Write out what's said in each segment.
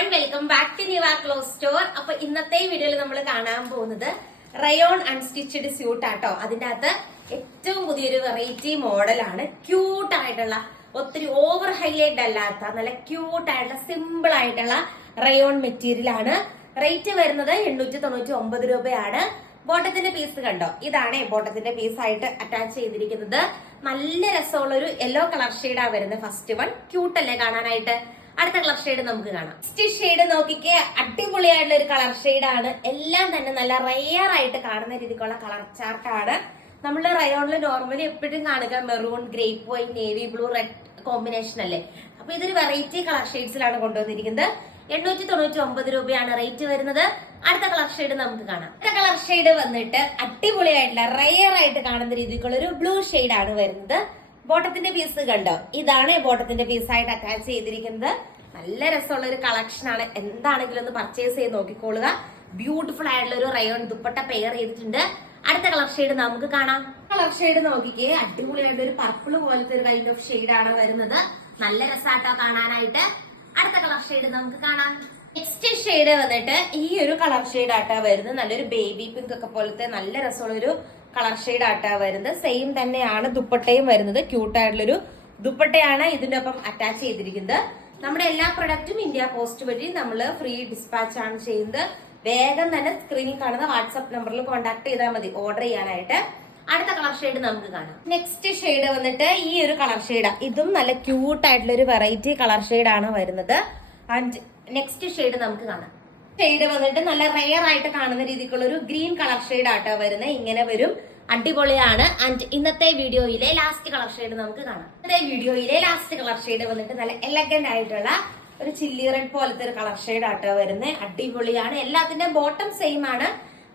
Everyone welcome back to Niva cloth store. അപ്പൊ ഇന്നത്തെ വീഡിയോയിൽ നമ്മൾ കാണാൻ പോകുന്നത് റയോൺ അൺസ്റ്റിച്ചഡ് സ്യൂട്ട് ആട്ടോ. അതിന്റെ അകത്ത് ഏറ്റവും പുതിയൊരു വെറൈറ്റി മോഡലാണ്. ക്യൂട്ട് ആയിട്ടുള്ള, ഒത്തിരി ഓവർ ഹൈലൈറ്റ് അല്ലാത്ത, നല്ല ക്യൂട്ട് ആയിട്ടുള്ള സിമ്പിൾ ആയിട്ടുള്ള റയോൺ മെറ്റീരിയൽ ആണ്. റേറ്റ് വരുന്നത് 899 രൂപയാണ്. ബോട്ടത്തിന്റെ പീസ് കണ്ടോ, ഇതാണ് ബോട്ടത്തിന്റെ പീസ് ആയിട്ട് അറ്റാച്ച് ചെയ്തിരിക്കുന്നത്. നല്ല രസമുള്ള ഒരു യെല്ലോ കളർ ഷെയ്ഡാ വരുന്നത്. ഫസ്റ്റ് വൺ ക്യൂട്ട് അല്ലേ കാണാനായിട്ട്. അടുത്ത കളർ ഷെയ്ഡ് നമുക്ക് കാണാം. നെക്സ്റ്റ് ഷെയ്ഡ് നോക്കിക്കേ, അടിപൊളിയായിട്ടുള്ള ഒരു കളർ ഷെയ്ഡാണ്. എല്ലാം തന്നെ നല്ല റെയർ ആയിട്ട് കാണുന്ന രീതിക്കുള്ള കളർ ചാർട്ടാണ്. നമ്മൾ റയോണിൽ നോർമലി എപ്പോഴും കാണുക maroon, grape white, navy blue, red combination അല്ലേ. അപ്പൊ ഇതൊരു വെറൈറ്റി കളർ ഷെയ്ഡ്സിലാണ് കൊണ്ടുവന്നിരിക്കുന്നത്. 899 രൂപയാണ് റേറ്റ് വരുന്നത്. അടുത്ത കളർ ഷെയ്ഡ് നമുക്ക് കാണാം. അടുത്ത കളർ ഷെയ്ഡ് വന്നിട്ട് അടിപൊളിയായിട്ടുള്ള റെയർ ആയിട്ട് കാണുന്ന രീതിക്കുള്ള ഒരു ബ്ലൂ ഷെയ്ഡ് ആണ് വരുന്നത്. ബോട്ടത്തിന്റെ പീസ് കണ്ടോ, ഇതാണ് ബോട്ടത്തിന്റെ പീസായിട്ട് അറ്റാച്ച് ചെയ്തിരിക്കുന്നത്. നല്ല രസമുള്ള ഒരു കളക്ഷൻ ആണ്. എന്താണെങ്കിലും ഒന്ന് പർച്ചേസ് ചെയ്ത് നോക്കിക്കോളുക. ബ്യൂട്ടിഫുൾ ആയിട്ടുള്ള ഒരു റയോൺ ദുപ്പട്ട പെയർ ചെയ്തിട്ടുണ്ട്. അടുത്ത കളർ ഷെയ്ഡ് നമുക്ക് കാണാം. കളർ ഷെയ്ഡ് നോക്കിക്കേ, അടിപൊളിയായിട്ടുള്ള ഒരു പർപ്പിൾ പോലത്തെ ഒരു കൈൻഡ് ഓഫ് ഷെയ്ഡ് ആണ് വരുന്നത്. നല്ല രസാട്ടോ കാണാനായിട്ട്. അടുത്ത കളർ ഷെയ്ഡ് നമുക്ക് കാണാം. നെക്സ്റ്റ് ഷെയ്ഡ് വന്നിട്ട് ഈ ഒരു കളർ ഷെയ്ഡ് ആട്ടാ വരുന്നത്. നല്ലൊരു ബേബി പിങ്ക് ഒക്കെ പോലത്തെ നല്ല രസമുള്ള ഒരു കളർ ഷെയ്ഡ് ആട്ടാ വരുന്നത്. സെയിം തന്നെയാണ് ദുപ്പട്ടയും വരുന്നത്. ക്യൂട്ടായിട്ടുള്ളൊരു ദുപ്പട്ടയാണ് ഇതിന്റെ ഒപ്പം അറ്റാച്ച് ചെയ്തിരിക്കുന്നത്. നമ്മുടെ എല്ലാ പ്രൊഡക്റ്റും ഇന്ത്യ പോസ്റ്റ് വഴി നമ്മൾ ഫ്രീ ഡിസ്പാച്ച് ആണ് ചെയ്യുന്നത്. വേഗം തന്നെ സ്ക്രീനിൽ കാണുന്ന വാട്സ്ആപ്പ് നമ്പറിൽ കോൺടാക്ട് ചെയ്താൽ മതി ഓർഡർ ചെയ്യാനായിട്ട്. അടുത്ത കളർ ഷെയ്ഡ് നമുക്ക് കാണാം. നെക്സ്റ്റ് ഷെയ്ഡ് വന്നിട്ട് ഈ ഒരു കളർ ഷെയ്ഡാ. ഇതും നല്ല ക്യൂട്ട് ആയിട്ടുള്ള ഒരു വെറൈറ്റി കളർ ഷെയ്ഡാണ് വരുന്നത്. ആൻഡ് നെക്സ്റ്റ് ഷെയ്ഡ് നമുക്ക് കാണാം. ഷെയ്ഡ് വന്നിട്ട് നല്ല റെയർ ആയിട്ട് കാണുന്ന രീതിക്കുള്ള ഒരു ഗ്രീൻ കളർ ഷെയ്ഡ് ആട്ടോ വരുന്നത്. ഇങ്ങനെ വരും, അടിപൊളിയാണ്. ആൻഡ് ഇന്നത്തെ വീഡിയോയിലെ ലാസ്റ്റ് കളർ ഷെയ്ഡ് നമുക്ക് കാണാം. ഇന്നത്തെ വീഡിയോയിലെ ലാസ്റ്റ് കളർ ഷെയ്ഡ് വന്നിട്ട് നല്ല എലഗന്റ് ആയിട്ടുള്ള ഒരു ചില്ലി റെഡ് പോലത്തെ ഒരു കളർ ഷെയ്ഡ് ആട്ടോ വരുന്നത്. അടിപൊളിയാണ്. എല്ലാത്തിന്റെ ബോട്ടം സെയിം ആണ്.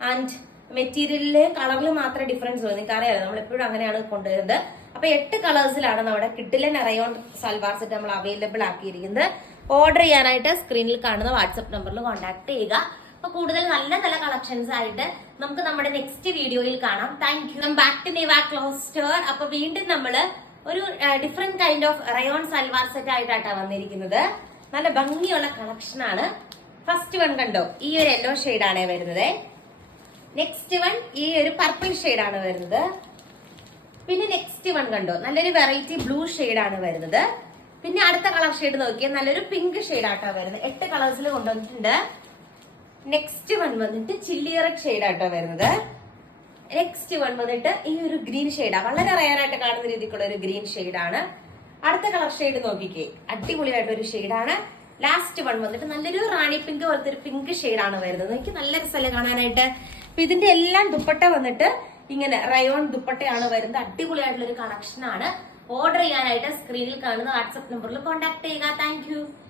ആൻഡ് മെറ്റീരിയലിലെ കളറിൽ മാത്രമേ ഡിഫറൻസ് ഉള്ളൂ. നിങ്ങൾക്ക് അറിയാലോ, നമ്മൾ എപ്പോഴും അങ്ങനെയാണ് കൊണ്ടുവരുന്നത്. അപ്പൊ 8 കളേഴ്സിലാണ് നമ്മുടെ കിഡിലൻ റയോൺ സൽവാർ സെറ്റ് നമ്മൾ അവൈലബിൾ ആക്കിയിരിക്കുന്നത്. ഓർഡർ ചെയ്യാനായിട്ട് സ്ക്രീനിൽ കാണുന്ന വാട്സ്ആപ്പ് നമ്പറിൽ കോൺടാക്ട് ചെയ്യുക. അപ്പൊ കൂടുതൽ നല്ല നല്ല കളക്ഷൻസ് ആയിട്ട് നമുക്ക് നമ്മുടെ നെക്സ്റ്റ് വീഡിയോയിൽ കാണാം. Thank you. Back to Niva cloth store. അപ്പൊ വീണ്ടും നമ്മള് ഒരു different kind of rayon salwar set ആയിട്ടാണ് വന്നിരിക്കുന്നത്. നല്ല ഭംഗിയുള്ള കളക്ഷൻ ആണ്. ഫസ്റ്റ് വൺ കണ്ടോ, ഈ ഒരു യെല്ലോ ഷെയ്ഡ് ആണ് വരുന്നത്. നെക്സ്റ്റ് വൺ ഈ ഒരു പർപ്പിൾ ഷെയ്ഡ് ആണ് വരുന്നത്. പിന്നെ നെക്സ്റ്റ് വൺ കണ്ടോ, നല്ലൊരു വെറൈറ്റി ബ്ലൂ ഷെയ്ഡ് ആണ് വരുന്നത്. പിന്നെ അടുത്ത കളർ ഷെയ്ഡ് നോക്കിയാൽ നല്ലൊരു പിങ്ക് ഷെയ്ഡ് ആട്ടോ വരുന്നത്. 8 കളേഴ്സിൽ കൊണ്ടുവന്നിട്ടുണ്ട്. നെക്സ്റ്റ് വൺ വന്നിട്ട് ചില്ലി റെഡ് ഷെയ്ഡ് ആട്ടോ വരുന്നത്. നെക്സ്റ്റ് വൺ വന്നിട്ട് ഈ ഒരു ഗ്രീൻ ഷെയ്ഡാ. വളരെ റയർ ആയിട്ട് കാണുന്ന രീതിക്കുള്ള ഒരു ഗ്രീൻ ഷെയ്ഡ് ആണ്. അടുത്ത കളർ ഷെയ്ഡ് നോക്കിക്കേ, അടിപൊളിയായിട്ടൊരു ഷെയ്ഡാണ്. ലാസ്റ്റ് വൺ വന്നിട്ട് നല്ലൊരു റാണി പിങ്ക് പോലത്തെ ഒരു പിങ്ക് ഷെയ്ഡാണ് വരുന്നത്. എനിക്ക് നല്ല രസമല്ലേ കാണാനായിട്ട്. അപ്പൊ ഇതിന്റെ എല്ലാം ദുപ്പട്ട വന്നിട്ട് ഇങ്ങനെ റയോൺ ദുപ്പട്ടയാണ് വരുന്നത്. അടിപൊളിയായിട്ടുള്ള ഒരു കളക്ഷൻ ആണ്. ഓർഡർ ചെയ്യാനായിട്ട് സ്ക്രീനിൽ കാണുന്ന വാട്സ്ആപ്പ് നമ്പറിൽ കോൺടാക്ട് ചെയ്യുക. Thank you.